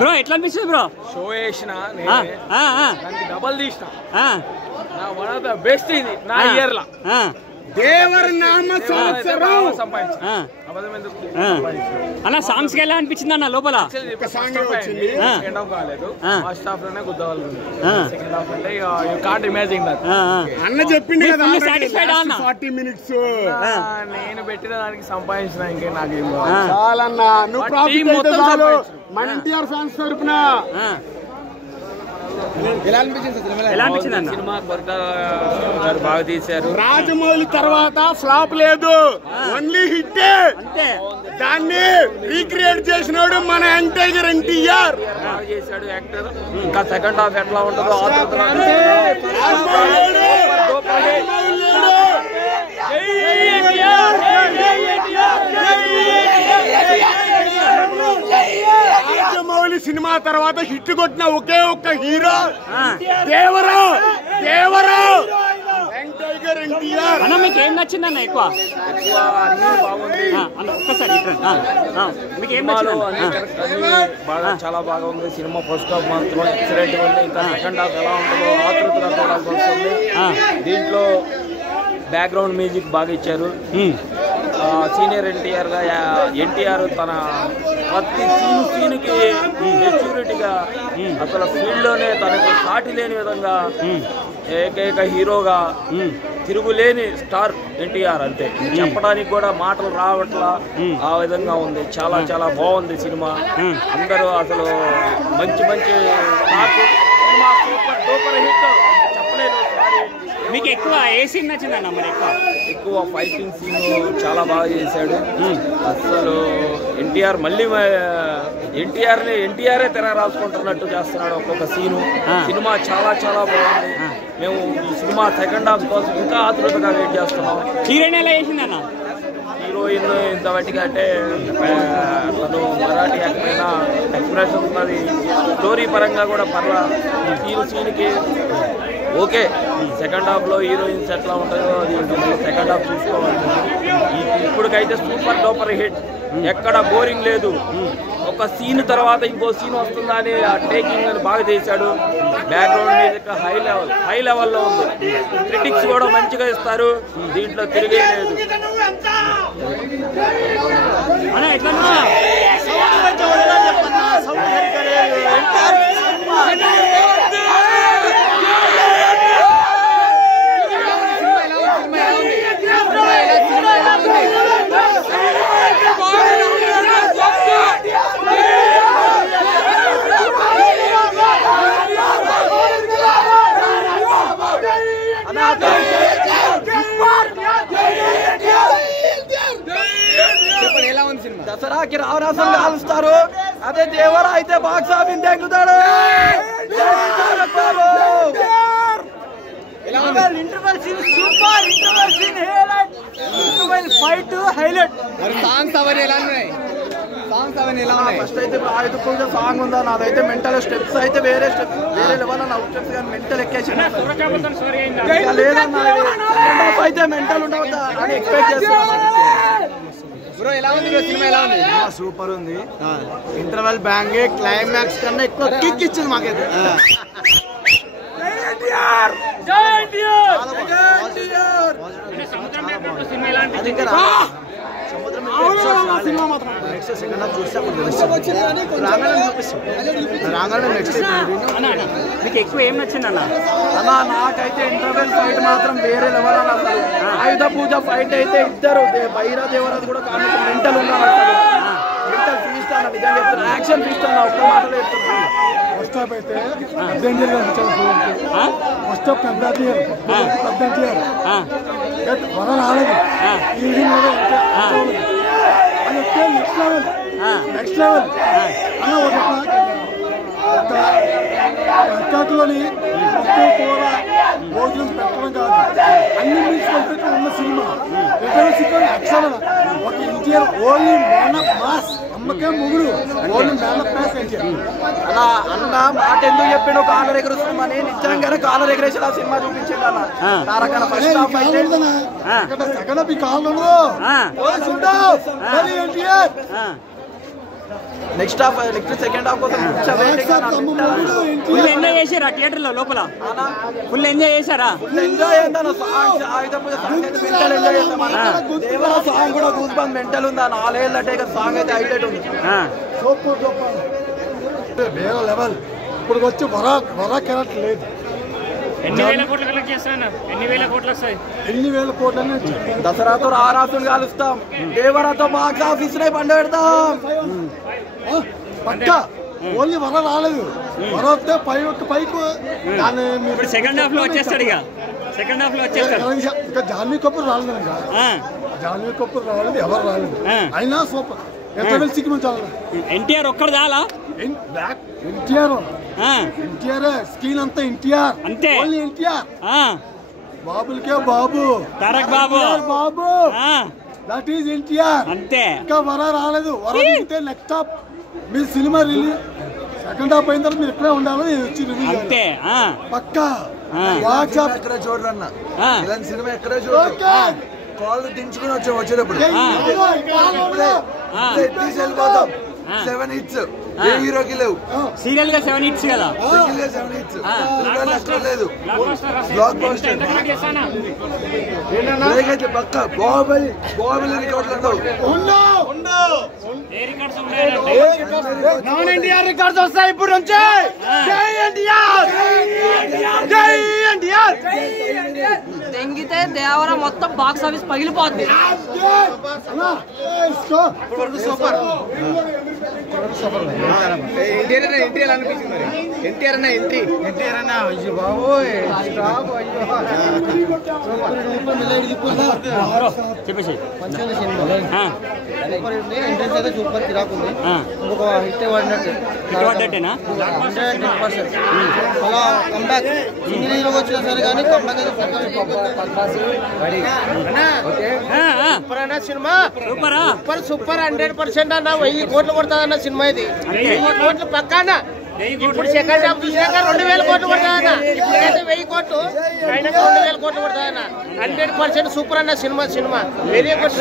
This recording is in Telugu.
బ్రో ఎట్లా అనిపిస్తుంది బ్రో? షో వేసిన డబల్ తీసిన వన్ ఆఫ్ ద బెస్ట్ ఇది నా ఇయర్ లా. దేవర్ నామ సంవత్సరం అన్న సాంగ్స్ ఎలా అనిపించింది అన్న? లోపల అన్న చెప్పింది కదా సాటిస్ఫైడ్ 40 minutes నేను పెట్టిన దానికి సంపాదించిన ఇంకే నాకు చాలన్నా. నువ్వు ప్రాఫిట్ అయితే చాలు. మన ఎన్టీఆర్ ఫ్యాన్స్ తరపున ఎలా అనిపించింది సినిమా? బాగా తీశారు. రాజమౌళి తర్వాత ఫ్లాప్ లేదు, ఓన్లీ హిట్. దాన్ని రీక్రియేట్ చేసినాడు మన ఎన్టీఆర్. బాగా చేశాడు యాక్టర్. ఇంకా సెకండ్ హాఫ్ ఎట్లా ఉంటుందో రాజమౌళి సినిమా తర్వాత హిట్ కొట్టిన ఒకే ఒక్క హీరో దేవరా. ఎన్టీఆర్ అన్న మీకు ఏం నచ్చింది అన్న? ఎక్కువ ఒక్కసారి మీకు ఏం బాగా చాలా బాగా ఉంది సినిమా. ఫస్ట్ హాఫ్ మాత్రం ఎక్సలెంట్ ఉంది. ఇంకా సెకండ్ హాఫ్ ఎలా ఉంటుందో ఆతృతగా చూడాల్సి వస్తుంది. దీంట్లో బ్యాక్గ్రౌండ్ మ్యూజిక్ బాగా ఇచ్చారు. సీనియర్ ఎన్టీఆర్ తన ప్రతి సీన్కి మెచ్యూరిటీగా అసలు ఫీల్డ్లోనే తనకు సాటి లేని విధంగా ఏకైక హీరోగా తిరుగులేని స్టార్ ఎన్టీఆర్. అంతే, చెప్పడానికి కూడా మాటలు రావట్లా, ఆ విధంగా ఉంది. చాలా చాలా బాగుంది సినిమా. అందరూ అసలు మంచి సినిమా సూపర్ డూపర్ హిట్ చెప్పలేదు. మీకు ఎక్కువ ఏ సీన్ నచ్చిందన్న? మరి ఎక్కువ ఫైటింగ్ సీన్ చాలా బాగా చేశాడు. అసలు ఎన్టీఆర్ మళ్ళీ ఎన్టీఆర్ఏ తెర రాసుకుంటున్నట్టు చేస్తున్నాడు ఒక్కొక్క సీను. సినిమా చాలా చాలా బాగుంది. మేము ఈ సినిమా సెకండ్ హాఫ్ కోసం ఇంకా ఆతృతగా వెయిట్ చేస్తున్నాం. హీరోయిన్ ఎలా చేసిందన్న? హీరోయిన్ ఇంతవరకు అంటే తను మరాఠీ యాక్టరైనా ఎక్స్ప్రెషన్ ఉన్నది. స్టోరీ పరంగా కూడా పర్లా. సీన్కి ఓకే. సెకండ్ హాఫ్లో హీరోయిన్స్ ఎట్లా ఉంటుందో అది సెకండ్ హాఫ్ చూసుకోవాలి. ఇప్పటికైతే సూపర్ డూపర్ హిట్. ఎక్కడ బోరింగ్ లేదు. ఒక సీన్ తర్వాత ఇంకో సీన్ వస్తుందా అని ఆ టేకింగ్ అని బాగా చేశాడు. బ్యాక్గ్రౌండ్ మ్యూజిక్ హై లెవెల్లో ఉంది. క్రిటిక్స్ కూడా మంచిగా ఇస్తారు. దీంట్లో తిరిగే లేదు. దసరాకి రావణాసం కాలుస్తారు. అదే దేవరా అయితే బాక్స్ ఆఫీస్ దెంగుతాడు. Fight highlight. సాంగ్స్ అవన్నీ ఎలా ఉన్నాయి? ఫస్ట్ అయితే ఆయుధ పూజ సాంగ్ ఉందా? నాదైతే మెంటల్ స్టెప్స్ అయితే వేరే లెవెల్ అన్న స్టెప్స్ కానీ మెంటల్ ఎక్కేసి లేదన్నా. అయితే మెంటల్ ఉండవద్దా అని ఎక్స్పెక్ట్ చేస్తున్నాను. బ్రో ఎలా ఉంది సినిమా? ఎలా ఉంది? సూపర్ ఉంది. ఇంటర్వెల్ బ్యాంగ్ క్లైమాక్స్ కన్నా ఎక్కువ కిక్ ఇచ్చింది మాకైతే. మీకు ఎక్కువ ఏం నచ్చింది అన్న? అలా నాకైతే ఇంటర్వెల్ ఫైట్ మాత్రం వేరే లెవెల్ అన్న. ఆయుధ పూజ ఫైట్ అయితే ఇద్దరు బైరా దేవరాజ్ కూడా మెంటల్ ఉన్నాడు. మెంటల్ ఫీస్ట్ అన్న. నిజంగా చెప్తున్నా, యాక్షన్ ఫీస్ట్ అన్న. ఒక్క మాటలో చెప్తున్నా. ఫస్ట్ హాఫ్ అయితే అడ్వెంచర్ ఫస్ట్ హాఫ్ అడ్వెంచర్ వర రాలేదు. నెక్స్ట్ లెవెల్ అన్న. ఒక అట్టాకులోని మొత్తం కూర భోజనం పెట్టడం కాదు, అన్ని మిక్స్ ఉన్న సినిమా. ఎక్సలెంట్. ఒక NTR only man of mass. అమ్మకే ముగుడు only man of mass NTR. అలా అన్న మాట ఎందుకు చెప్పాడు? కాలర్ ఎగురుస్తామని. నిజంగానే కాలర్ ఎగరేసి ఆ సినిమా చూపించాడు అన్న. తారకన్న ఫస్ట్ హాఫ్ అయితే సెకండ్ హాఫ్ ఈ కాలంలో NTR next half second half కోసం ఫుల్ ఎంజాయ్ చేశారా థియేటర్ లో లోపల? ఫుల్ ఎంజాయ్ చేశారా? ఎంజాయ్ అయిందన్న సాంగ్ కూడా గూస్ బంప్ మెంటల్ ఉంది. 4 ఏళ్ళ సాంగ్ అయితే హైలైట్ ఉంది. సూపర్ సూపర్ వేరే లెవెల్. ఇప్పుడు వచ్చి వరా క్యారెక్ట్ లేదు. ఎన్ని వేల కోట్లు కలెక్ట్ చేస్తాను? ఎన్ని వేల కోట్లు వస్తాయి? ఎన్ని వేల కోట్లని దసరాతో ఆరాసులు కాలుస్తాం, దేవరాతో బాక్స్ ఆఫీస్ పండు పెడతాం పక్కా. ఓన్లీ వర రాలేదు, వర వస్తే పైకి దాన్ని ఇప్పుడు సెకండ్ హాఫ్ లో వచ్చేస్తాడు. ఇక సెకండ్ హాఫ్ లో వచ్చేస్తాడు. ఇంకా జాన్వీ కపూర్ రాలేదు. ఇంకా జాన్వీ కపూర్ రాలేదు, ఎవరు రాలేదు. అయినా సూపర్. ఎంత వెలిసికి చాలా ఎన్టీఆర్ ఒక్కడు చాలా. ఎన్టీఆర్ స్క్రీన్ అంతా ఎన్టీఆర్ అంతే. ఓన్లీ ఎన్టీఆర్. బాబులకే బాబు, తారక్ బాబు బాబు, దట్ ఈస్ ఎన్టీఆర్ అంతే. ఇంకా వర రాలేదు. వర దిగితే నెక్స్ట్ హాఫ్ మీ సినిమా రిలీజ్ సెకండ్ హాఫ్ అయిన తర్వాత మీరు ఎక్కడే ఉండాలి వచ్చి రిలీజ్ అంతే పక్కా. ఎక్కడ చూడరన్న ఇలాంటి సినిమా ఎక్కడ చూడరు. కాళ్ళు దించుకుని వచ్చాం వచ్చేటప్పుడు వెళ్ళిపోతాం. 7 hits ఏ హీరోకి లేవు. సీరియల్ గా 7 hits కదా. లేదు బ్లాక్ బస్టర్ అయితే పక్క. బాహుబలి రికార్డులు నాన్ ఎన్టీఆర్ రికార్డ్స్ వస్తాయి ఇప్పుడు నుంచి. జై ఎన్టీఆర్, జై ఎన్టీఆర్. తెంగితే దేవర మొత్తం బాక్స్ ఆఫీస్ పగిలిపోద్ది. సూపర్. ఎన్టీఆర్ అనిపించింది. ఎన్టీఆర్ అన్న ఎన్టీఆర్ అన్న బాబు చెప్పేసి సూపర్ కిరాక్ ఉంది. ఇంకొక హిట్ పడినట్టేనా అలా కంబ్యాక్. సింగిల్ హీరోకి వచ్చినా సరే కానీ కంబ్యాక్ అయితే సినిమా సూపర్ సూపర్ 100% అన్న. 1000 కోట్లు కొడతాదన్న సినిమా ఇది. 1000 కోట్లు పక్కానా. ఇప్పుడు సెకండ్ హాఫ్ చూసినాక 2000 కోట్లు కొడతాదన్న. ఇప్పుడైతే 1000 కోట్లు అయినా 2000 కోట్లు కొడతాదన్న. 100% సూపర్ అన్న సినిమా. Very good.